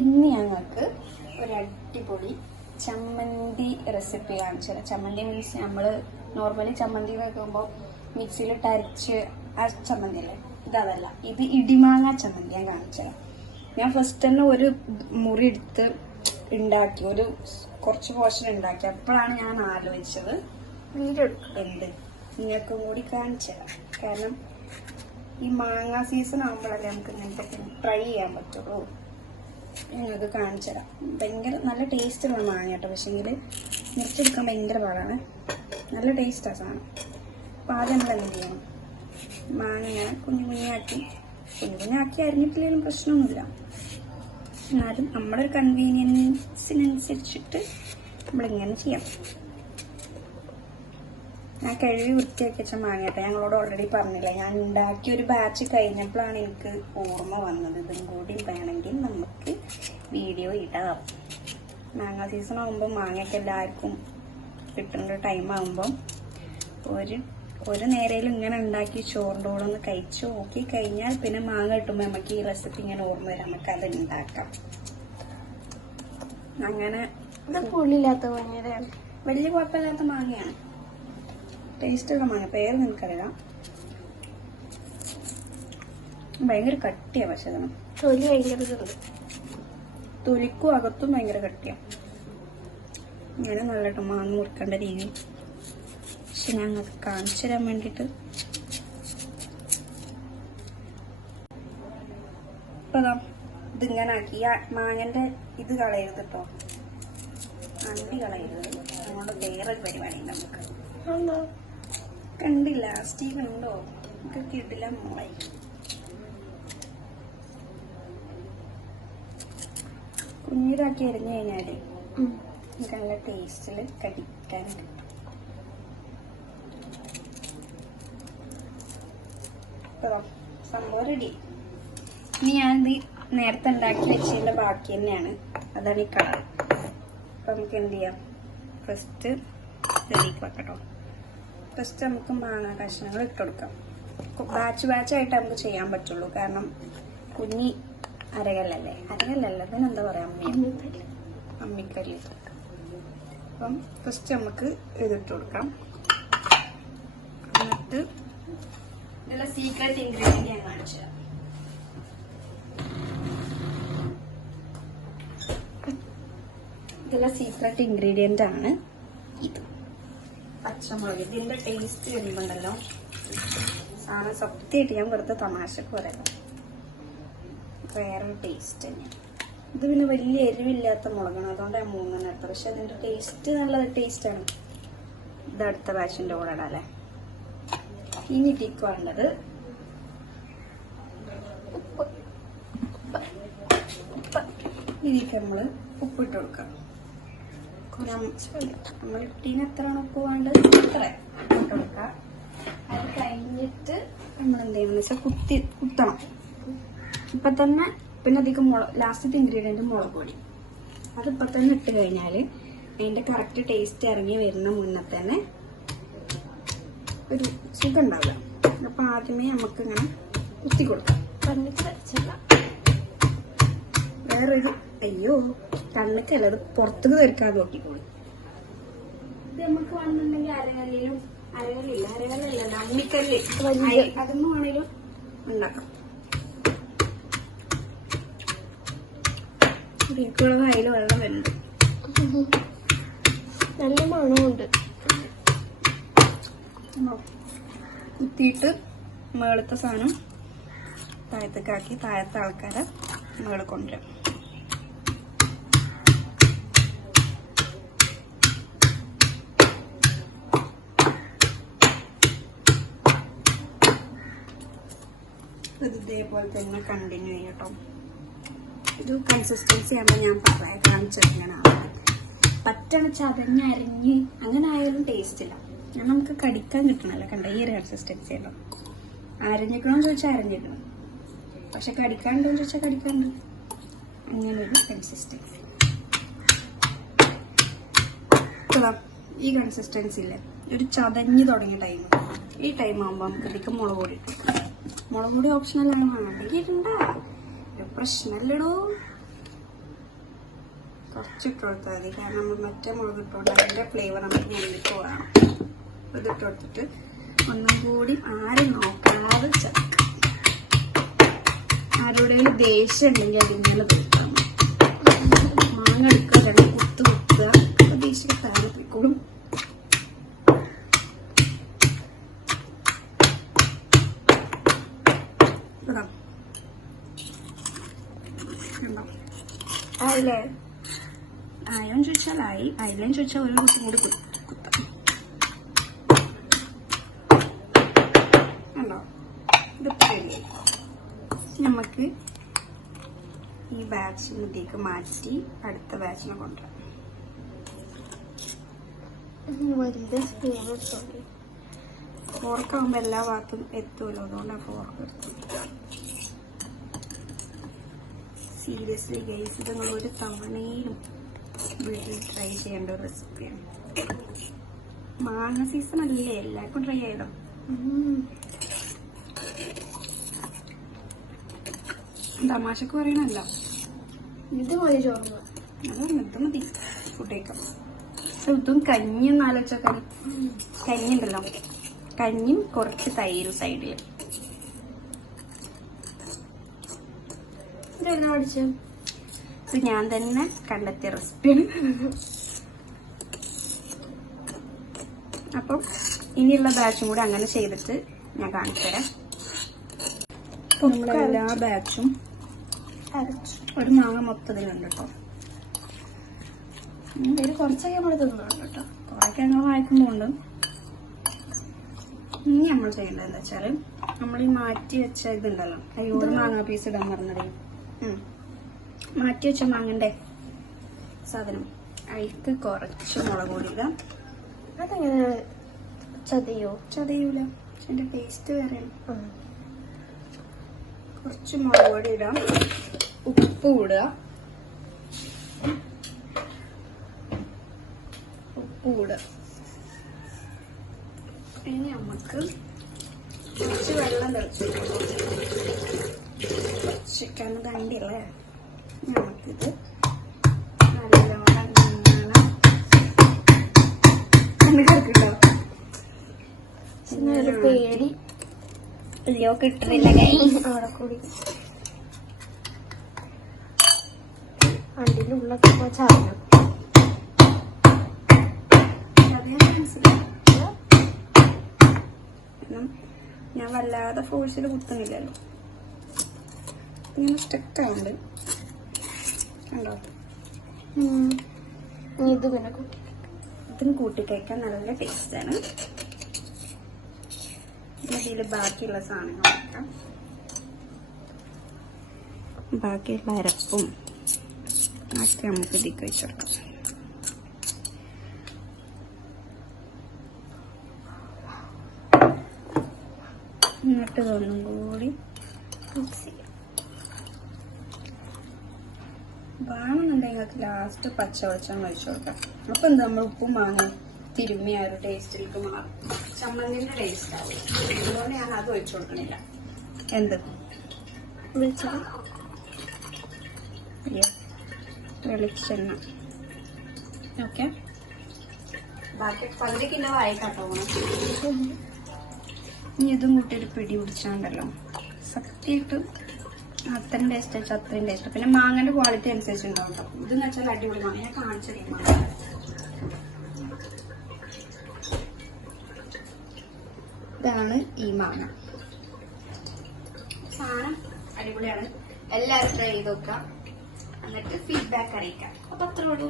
ഇന്ന് ഞങ്ങൾക്ക് ഒരു അടിപൊളി ചമ്മന്തി റെസിപ്പി കാണിച്ചു തരാം. ചമ്മന്തി മീൻസ് നമ്മൾ നോർമലി ചമ്മന്തി വെക്കുമ്പോൾ മിക്സിയിലിട്ട് അരച്ച് ആ ചമ്മന്തി അല്ലേ, ഇതല്ല, ഇത് ഇടിമാങ്ങ ചമ്മന്തി ഞാൻ കാണിച്ചു തരാം. ഞാൻ ഫസ്റ്റ് തന്നെ ഒരു മുറി എടുത്ത് ഉണ്ടാക്കി, കുറച്ച് പോർഷൻ ഉണ്ടാക്കി. അപ്പോഴാണ് ഞാൻ ആലോചിച്ചത് എന്ത് നിങ്ങൾക്കും കൂടി കാണിച്ചു തരാം. കാരണം ഈ മാങ്ങ സീസൺ ആകുമ്പോഴല്ലേ നമുക്ക് ഇങ്ങനത്തെ ട്രൈ ചെയ്യാൻ പറ്റുള്ളൂ. നിങ്ങൾക്ക് കാണിച്ചു തരാം. ഭയങ്കര നല്ല ടേസ്റ്റുള്ള മാങ്ങ കേട്ടോ, പക്ഷേങ്കിൽ മുറിച്ചെടുക്കാൻ ഭയങ്കര പാടാണ്. നല്ല ടേസ്റ്റാണ് സാധനം. അപ്പോൾ ആദ്യം നമ്മൾ എന്ത് ചെയ്യണം, മാങ്ങ ഇങ്ങനെ കുഞ്ഞാക്കി അരിഞ്ഞിട്ടില്ലെങ്കിലും പ്രശ്നമൊന്നുമില്ല. എന്നാലും നമ്മുടെ ഒരു കൺവീനിയൻസിനനുസരിച്ചിട്ട് നമ്മളിങ്ങനെ ചെയ്യാം. ഞാൻ കഴുകി വൃത്തിയാക്കി വെച്ച മാങ്ങ കേട്ടോ, ഞങ്ങളോട് ഓൾറെഡി പറഞ്ഞില്ല. ഞാൻ ഉണ്ടാക്കിയ ഒരു ബാച്ച് കഴിഞ്ഞപ്പോഴാണ് എനിക്ക് ഓർമ്മ വന്നത് ഇതും കൂടി വേണമെങ്കിൽ നമുക്ക് വീഡിയോ ഇടാം. മാങ്ങ സീസൺ ആകുമ്പോൾ മാങ്ങയൊക്കെ എല്ലാവർക്കും കിട്ടുന്ന ടൈം ആകുമ്പം ഒരു നേരയിലും ഇങ്ങനെ ഉണ്ടാക്കി ചോറിൻ്റെ കൂടെ ഒന്ന് കഴിച്ച് നോക്കി കഴിഞ്ഞാൽ പിന്നെ മാങ്ങ കിട്ടുമ്പോൾ നമുക്ക് ഈ റെസിപ്പി ഇങ്ങനെ ഓർമ്മ വരാം, നമുക്ക് അത് ഉണ്ടാക്കാം. അങ്ങനെ പുള്ളില്ലാത്ത മാങ്ങയാണ്, വലിയ കുഴപ്പമില്ലാത്ത മാങ്ങയാണ്, ടേസ്റ്റുള്ള മാങ്ങ. പേര് നിനക്കറിയാം. ഭയങ്കര കട്ടിയാണ്, പക്ഷെ അതിന് തൊലി ഭയങ്കര ഇതുണ്ട്, തൊലിക്കും അകത്തും ഭയങ്കര കട്ടിയാണ്. ഇങ്ങനെ നല്ലട്ടോ മാങ്ങ മുറിക്കേണ്ട രീതി. പക്ഷെ ഞങ്ങൾക്ക് കാണിച്ചു തരാൻ വേണ്ടിയിട്ട് ഇപ്പൊ ഇതിങ്ങനെ ആക്കി. മാങ്ങന്റെ ഇത് കളയരുത് കേട്ടോ, അണ്ടി കളയരുത്. അതുകൊണ്ട് വേറൊരു പരിപാടി നമുക്ക് കണ്ടില്ല. സ്റ്റീവ് ഉണ്ടോ നമുക്ക് കിട്ടില്ല മോളെ. കുഞ്ഞിതാക്കി എരിഞ്ഞു കഴിഞ്ഞാല് നമുക്ക് നല്ല ടേസ്റ്റില് കടിക്കാൻ കിട്ടും. സംഭവം റെഡി. ഇനി ഞാനിത് നേരത്തെ ഉണ്ടാക്കി വെച്ചതിന്റെ ബാക്കി തന്നെയാണ്, അതാണ് ഈ കളർ. അപ്പൊ നമുക്ക് എന്ത് ചെയ്യാം, ഫസ്റ്റ് റെഡിക്ക് വെക്കട്ടോ. ഫസ്റ്റ് നമുക്ക് മാങ്ങ കഷ്ണങ്ങൾ ഇട്ടുകൊടുക്കാം. ബാച്ചായിട്ട് നമുക്ക് ചെയ്യാൻ പറ്റുള്ളൂ, കാരണം കുഞ്ഞി അരകല്ലല്ലേ, അതിനെന്താ പറയാ, അമ്മിക്കല്ല്. അപ്പം ഫസ്റ്റ് നമുക്ക് ഇതിട്ട് കൊടുക്കാം. എന്നിട്ട് ഇതിലുള്ള സീക്രട്ട് ഇൻഗ്രീഡിയന്റ് ഞാൻ കാണിച്ചു തരാം. ഇതിലുള്ള സീക്രട്ട് ഇൻഗ്രീഡിയന്റ് ആണ് ഇത്, പച്ചമുളക്. ഇതിന്റെ ടേസ്റ്റ് വരുമ്പോണ്ടല്ലോ സാധനം സത്യമായിട്ട് ഞാൻ വെറുതെ തമാശക്ക് പറയാം, വേറൊരു ടേസ്റ്റ് തന്നെ. ഇത് പിന്നെ വലിയ എരിവില്ലാത്ത മുളകാണ്, അതുകൊണ്ട് ഞാൻ 3 എടുത്തത്. പക്ഷെ അതിന്റെ ടേസ്റ്റ് നല്ല ടേസ്റ്റാണ്. ഇത് അടുത്ത ബാച്ചിന്റെ കൂടെ ഇടാല്ലേ. ഇനി ഇതിക്ക് വേണ്ടത് ഉപ്പ്. ഇതിക്ക് നമ്മള് ഉപ്പിട്ട് കൊടുക്കാം. നമ്മൾ ഇട്ടീന് എത്രയാണ് ഉപ്പ് വേണ്ടത് അത്ര ഇട്ട് കൊടുക്കാം. അത് കഴിഞ്ഞിട്ട് നമ്മൾ എന്ത് ചെയ്യുന്നത് വെച്ചാൽ കുത്തണം ഇപ്പൊ തന്നെ. പിന്നെ അധികം ലാസ്റ്റത്തെ ഇൻഗ്രീഡിയന്റ് മുളക് പൊടി. അതിപ്പോ തന്നെ ഇട്ട് കഴിഞ്ഞാല് അതിന്റെ കറക്റ്റ് ടേസ്റ്റ് ഇറങ്ങി വരുന്ന മുന്നേ തന്നെ ഒരു സുഖം ഉണ്ടാവില്ല. അപ്പൊ ആദ്യമേ നമുക്ക് ഇങ്ങനെ കുത്തി കൊടുക്കാം. വേറൊരു കണ്ണിക്കല്ല, അത് പുറത്തേക്ക് തെറിക്കാതെ നോക്കിക്കോളൂ. ഇത് നമുക്ക് വേണമെന്നുണ്ടെങ്കിൽ അരകല്ലില്ല അമ്മിക്കല്ല്, അതൊന്നും ആണെങ്കിലും ഉണ്ടാക്കാം. ഇതിക്കുള്ള അതിൽ വെള്ളം വരുന്നുണ്ട്, നല്ല മണമുണ്ട്. കുത്തിയിട്ട് മേളത്തെ സാധനം താഴത്തേക്കാക്കി താഴത്തെ ആൾക്കാരെ മേളിൽ കൊണ്ടുവരാം. ഇത് ഇതേപോലെ തന്നെ കണ്ടിന്യൂ ചെയ്യട്ടോ. ഇത് കൺസിസ്റ്റൻസി ആകുമ്പോൾ ഞാൻ കാണിച്ചിങ്ങനെ പറ്റണ ചതഞ്ഞരിഞ്ഞ് അങ്ങനെ ആയാലും ടേസ്റ്റ് ഇല്ല. നമുക്ക് കടിക്കാൻ കിട്ടണല്ലോ, കണ്ട ഈ ഒരു കൺസിസ്റ്റൻസി ആണോ. അരഞ്ഞിക്കണമെന്ന് ചോദിച്ചാൽ അരഞ്ഞിക്കണം, പക്ഷെ കടിക്കാനുണ്ടോന്ന് ചോദിച്ചാൽ കടിക്കാനുണ്ട്. അങ്ങനെ ഒരു കൺസിസ്റ്റൻസി. ഈ കൺസിസ്റ്റൻസി ഇല്ലേ, ഒരു ചതഞ്ഞ് തുടങ്ങിയ ടൈം, ഈ ടൈം ആകുമ്പോൾ നമുക്ക് ഇതിലേക്ക് മുളക് പൊടി ഇട്ടു. മുളക് പൊടി ഓപ്ഷണലാണ്, വേണമെങ്കിൽ ഇടണ്ട, ഒരു പ്രശ്നമല്ലടോ. കുറച്ചിട്ട് കൊടുത്താൽ മതി, കാരണം നമ്മൾ മറ്റേ മുളക് ഇട്ടുകൊണ്ട് അതിൻ്റെ ഫ്ലേവർ നമുക്ക് മുന്നിലേക്ക് വേണം. ഇതിട്ട് കൊടുത്തിട്ട് ഒന്നും കൂടി ആരും നോക്കാതെ ചേർക്കാം. ആരുടെയും ദേഷ്യം ഉണ്ടെങ്കിൽ അതിങ്ങനെ തീർക്കാം. മാങ്ങ എടുക്കുക, രണ്ട് കുത്ത് കുത്തുക, ദേഷ്യം താഴത്തേക്കും. ആയില്ലേ? ആയോന്ന് ചോദിച്ചാൽ ആയി, ആയില്ലെന്ന് ചോദിച്ചാൽ ഒരു കുത്തും കൂടി കുത്താം. ഉണ്ടോ? ഇതിപ്പോ നമുക്ക് ഈ ബാച്ചിലേക്ക് മാറ്റി അടുത്ത ബാച്ചിനെ കൊണ്ടുവരാം. വലിയ സ്പൂൺ എടുത്തോണ്ട് ഫോർക്കാകുമ്പോൾ എല്ലാ ഭാഗത്തും എത്തുമല്ലോ, അതുകൊണ്ടാണ് ഫോർക്ക് എടുത്തത്. സീരിയസ്ലി ഗൈസ്, ഇത് നിങ്ങൾ ഒരു തവണയിലും വീട്ടിൽ ട്രൈ ചെയ്യേണ്ട ഒരു റെസിപ്പിയാണ്. മാങ്ങ സീസൺ അല്ലേ, എല്ലാവർക്കും ട്രൈ ചെയ്യണം. തമാശക്ക് പറയണല്ല, ഇത് മതി ചോറ്. അതാണ്, ഇത് മതി ഫുഡ് കഴിക്കാം. ഇതും കഞ്ഞിയും ആലോചിച്ച കഞ്ഞി ഉണ്ടല്ലോ, കഞ്ഞിയും കുറച്ച് തൈരും സൈഡിൽ. ഇതെല്ലാം പഠിച്ചു. ഇത് ഞാൻ തന്നെ കണ്ടെത്തിയ റെസിപ്പിയാണ്. അപ്പം ഇനിയുള്ള ബാച്ചും കൂടെ അങ്ങനെ ചെയ്തിട്ട് ഞാൻ കാണിച്ചു തരാം. നമ്മളെല്ലാ ബാച്ചും അരച്ചു. ഒരു മാങ്ങ മൊത്തത്തിലുണ്ട് കേട്ടോ. ഇതിൽ കുറച്ചൊക്കെ നമ്മൾ തിന്നുണ്ട് കേട്ടോ. കുറേയൊക്കെ ഞങ്ങൾ വായിക്കുമ്പോണ്ട്. ഇനി നമ്മൾ ചെയ്യേണ്ടത് എന്താ വെച്ചാല്, നമ്മൾ ഈ മാറ്റി വെച്ച ഇതുണ്ടല്ലോ, അയ്യോട് മാങ്ങ പീസ് ഇടാൻ പറഞ്ഞത്, മാറ്റി വെച്ച മാങ്ങന്റെ സാധനം അതിക്ക് കുറച്ച് മുളക് പൊടി ഇടാം. അതെങ്ങനെ ചതയോ? ചതയൂല, അതിന്റെ ടേസ്റ്റ് വേറെ. കുറച്ച് മുളക് പൊടി ഇടാം, ഉപ്പ് ഇടുക, ഇനി നമുക്ക് കുറച്ച് വെള്ളം തിളച്ച് ചിക്കൻ തണ്ടിയല്ലേ, നമുക്കിത് നല്ലോണം ഇങ്ങനെ പേടി അല്ലയോ കിട്ടുന്നില്ല. അവിടെ കൂടി വണ്ടിന്റെ ഉള്ളൊക്കെ ചാടണം. ഞാൻ വല്ലാതെ ഫോഴ്സിൽ കുത്തുന്നില്ലല്ലോ, ഇങ്ങനെ സ്റ്റക്കാവുണ്ട് കണ്ടോ. ഇത് പിന്നെ ഇതും കൂട്ടി കഴിക്കാൻ നല്ല ടേസ്റ്റാണ്. ഇതിൽ ബാക്കിയുള്ള സാധനങ്ങളൊക്കെ, ബാക്കിയുള്ള അരപ്പും ഒക്കെ നമുക്ക് ഇതിൽ കഴിച്ചെടുക്കാം. എന്നിട്ട് ഒന്നും കൂടി മിക്സ് ചെയ്യാം. വേണമെന്നുണ്ടെങ്കിൽ നിങ്ങൾക്ക് ലാസ്റ്റ് പച്ച വെളിച്ചെണ്ണ ഒഴിച്ചു കൊടുക്കാം. അപ്പൊ എന്താ, നമ്മൾ ഉപ്പും മാങ്ങ തിരുമ്മിയ ഒരു ടേസ്റ്റിലേക്ക് മാറും, ചമ്മന്തിന്റെ ടേസ്റ്റ് ആവും. അതുകൊണ്ട് ഞാൻ അത് ഒഴിച്ചു കൊടുക്കണില്ല. എന്ത് വെളിച്ചെണ്ണ ഓക്കെ. ബാക്കി പകുതി കിലോ ആയിട്ടോ. ഇനി ഇതും കൂട്ടി ഒരു പിടി പിടിച്ചാണ്ടല്ലോ, സത്യമായിട്ട് അത്രയും ടേസ്റ്റ് വെച്ചാൽ അത്രയും ടേസ്റ്റ്. പിന്നെ മാങ്ങന്റെ ക്വാളിറ്റി അനുസരിച്ച് ഉണ്ടാവും കേട്ടോ. ഇതെന്ന് വെച്ചാൽ അടിപൊളി മാങ്ങ, ഞാൻ കാണിച്ചറിയാം. മാങ്ങ ഇതാണ് ഈ മാങ്ങ സാധനം, അടിപൊളിയാണ്. എല്ലാവരും ട്രൈ ചെയ്ത് നോക്കാം, എന്നിട്ട് ഫീഡ്ബാക്ക് അറിയിക്കാം. അപ്പൊ അത്രേ ഉള്ളൂ.